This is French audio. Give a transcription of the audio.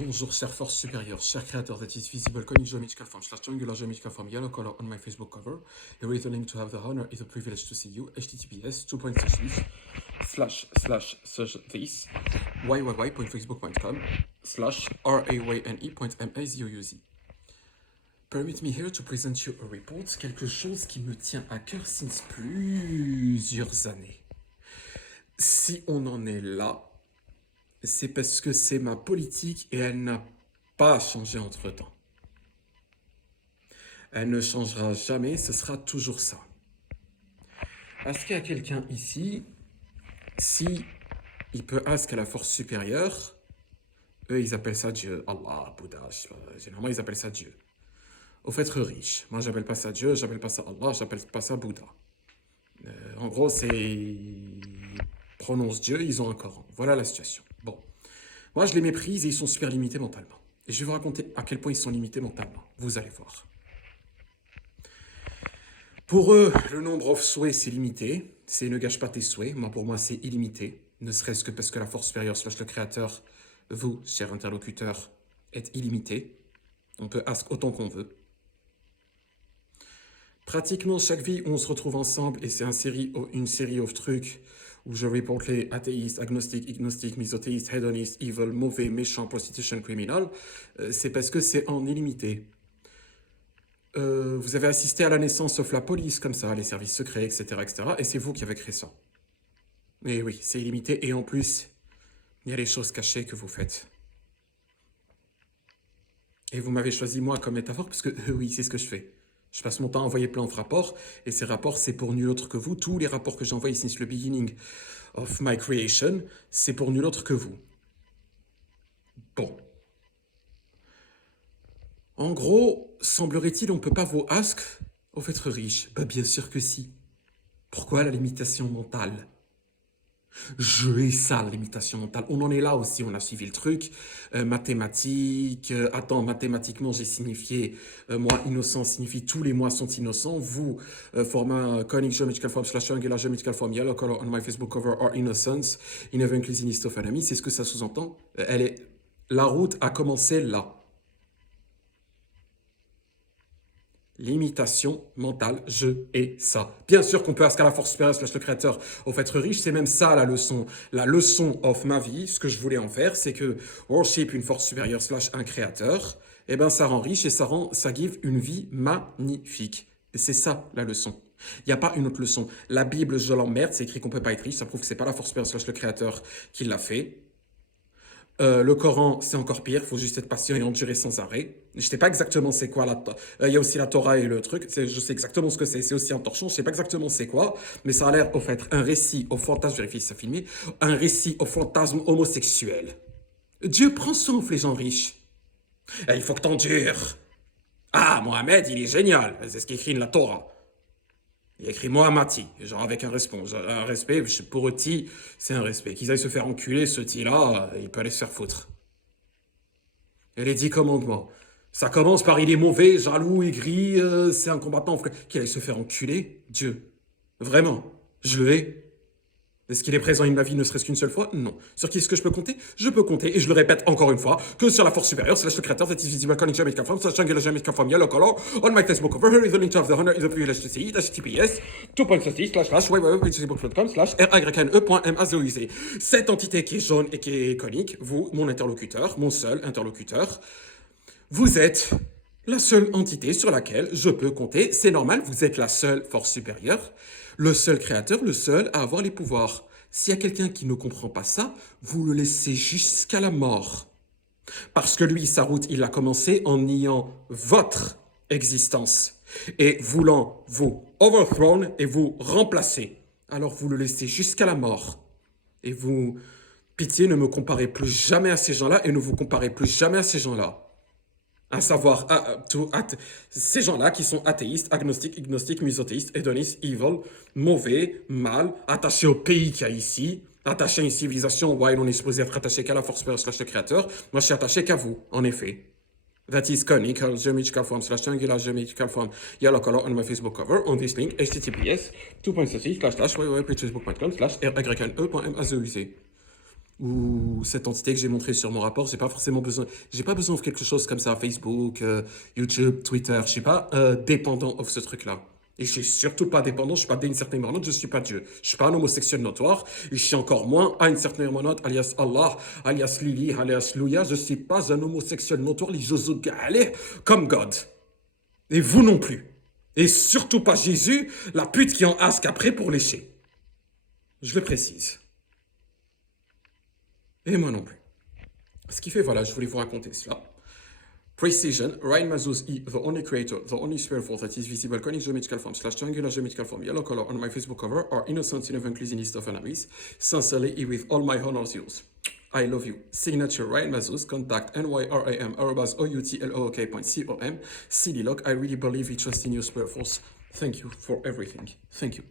Bonjour, chère force supérieure, cher créateur that is visible, calling geometrical form, slash triangular geometrical form, yellow color on my Facebook cover. Here is the link to have the honor is a privilege to see you, https // this /rayne.facebook.com/rayne.mazouz. Permit me here to present you a report, quelque chose qui me tient à cœur since plusieurs années. Si on en est là, c'est parce que c'est ma politique et elle n'a pas changé entre-temps. Elle ne changera jamais, ce sera toujours ça. Est-ce qu'il y a quelqu'un ici, si il peut ask à la force supérieure, eux ils appellent ça Dieu, Allah, Bouddha, généralement ils appellent ça Dieu. Au fait, être riche, moi j'appelle pas ça Dieu, j'appelle pas ça Allah, j'appelle pas ça Bouddha. En gros, c'est... prononce Dieu, ils ont un Coran. Voilà la situation. Bon. Moi, je les méprise et ils sont super limités mentalement. Et je vais vous raconter à quel point ils sont limités mentalement. Vous allez voir. Pour eux, le nombre of souhaits, c'est limité. C'est ne gâche pas tes souhaits. Moi, pour moi, c'est illimité. Ne serait-ce que parce que la force supérieure / le créateur, vous, cher interlocuteur, êtes illimité. On peut ask autant qu'on veut. Pratiquement chaque vie où on se retrouve ensemble, et c'est une série of trucs où je reporte les athéistes, agnostiques, ignostiques, misothéistes, hédonistes, evil, mauvais, méchants, prostitution, criminal, c'est parce que c'est en illimité. Vous avez assisté à la naissance sauf la police, comme ça, les services secrets, etc., etc., et c'est vous qui avez créé ça. Mais oui, c'est illimité, et en plus, il y a les choses cachées que vous faites. Et vous m'avez choisi moi comme métaphore, parce que oui, c'est ce que je fais. Je passe mon temps à envoyer plein de rapports, et ces rapports, c'est pour nul autre que vous. Tous les rapports que j'ai envoyés since le beginning of my creation, c'est pour nul autre que vous. Bon. En gros, semblerait-il, on ne peut pas vous ask au fait être riche. Bah bien sûr que si. Pourquoi la limitation mentale? Je hais ça, la limitation mentale. On en est là aussi, on a suivi le truc. Mathématiques. Attends, mathématiquement, j'ai signifié, moi, innocent signifie tous les mois sont innocents. Vous, format conic geometrical form / angular geometrical form yellow color on my Facebook cover or innocence in even inclusionist of enemy. C'est ce que ça sous-entend. La route a commencé là. Limitation mentale, je hais ça. Bien sûr qu'on peut ask à la force supérieure / le créateur au fait être riche, c'est même ça la leçon. La leçon of ma vie, ce que je voulais en faire, c'est que worship une force supérieure / un créateur, eh ben ça rend riche et ça give une vie magnifique. Et c'est ça la leçon. Il n'y a pas une autre leçon. La Bible, je l'emmerde, c'est écrit qu'on peut pas être riche, ça prouve que c'est pas la force supérieure / le créateur qui l'a fait. Le Coran, c'est encore pire, il faut juste être patient et endurer sans arrêt. Je sais pas exactement c'est quoi il y a aussi la Torah et le truc, je sais exactement ce que c'est aussi un torchon, je sais pas exactement c'est quoi, mais ça a l'air, au fait, un récit au fantasme, vérifiez si ça filmé, un récit au fantasme homosexuel. Dieu prend souffle, les gens riches. Et il faut que t'endures. Ah, Mohamed, il est génial, c'est ce qu'écrit la Torah. Il écrit Mohammadi, genre avec un respect, pour eux, c'est un respect. Qu'ils aillent se faire enculer, ce là il peut aller se faire foutre. Et les 10 commandements. Ça commence par il est mauvais, jaloux, aigri, c'est un combattant. Qu'il aille se faire enculer, Dieu. Vraiment, je le hais. Est-ce qu'il est présent in ma vie ne serait-ce qu'une seule fois? Non. Sur qui est-ce que je peux compter? Je peux compter, et je le répète encore une fois, que sur la force supérieure, / le créateur, that is visible, calling geometrical form, / angular geometrical form, yellow color, on my Facebook cover, here is the link to have the honor is a privilege to see it, https // Cette entité qui est jaune et qui est conique, vous, mon interlocuteur, mon seul interlocuteur, vous êtes la seule entité sur laquelle je peux compter. C'est normal, vous êtes la seule force supérieure, le seul créateur, le seul à avoir les pouvoirs. S'il y a quelqu'un qui ne comprend pas ça, vous le laissez jusqu'à la mort. Parce que lui, sa route, il a commencé en niant votre existence et voulant vous overthrow et vous remplacer. Alors vous le laissez jusqu'à la mort. Et vous, pitié, ne me comparez plus jamais à ces gens-là et ne vous comparez plus jamais à ces gens-là. À savoir, ces gens-là qui sont athéistes, agnostiques, ignostiques, misothéistes, hédonistes, evil, mauvais, mal, attachés au pays qu'il y a ici, attachés à une civilisation où on est supposé être attaché qu'à la force supérieure / le créateur. Moi, je suis attaché qu'à vous, en effet. That is conic geometrical form / angular geometrical form yellow color on my Facebook cover on this link https // facebook.com/rayne.mazouz. ou cette entité que j'ai montrée sur mon rapport, j'ai pas besoin de quelque chose comme ça, Facebook, YouTube, Twitter, je suis pas dépendant de ce truc-là. Et je suis surtout pas dépendant, je suis pas d'une certaine hermanote, je suis pas Dieu. Je suis pas un homosexuel notoire, et je suis encore moins à une certaine hermanote, alias Allah, alias Lili, alias Louia, je suis pas un homosexuel notoire, les Jozo galés, comme God. Et vous non plus. Et surtout pas Jésus, la pute qui en ask après pour lécher. Je le précise. Et moi non plus. Ce qui fait, voilà, je voulais vous raconter cela. Precision, Ryan Mazuz is the only creator, the only sphere force that is visible conic geometrical form / triangular geometrical form, yellow color on my Facebook cover, or innocent in evangelism of analysis, sincerely with all my honors yours. I love you. Signature Ryan Mazuz, contact nyram@outlook.com. CD log, I really believe we trust in your sphere force. Thank you for everything. Thank you.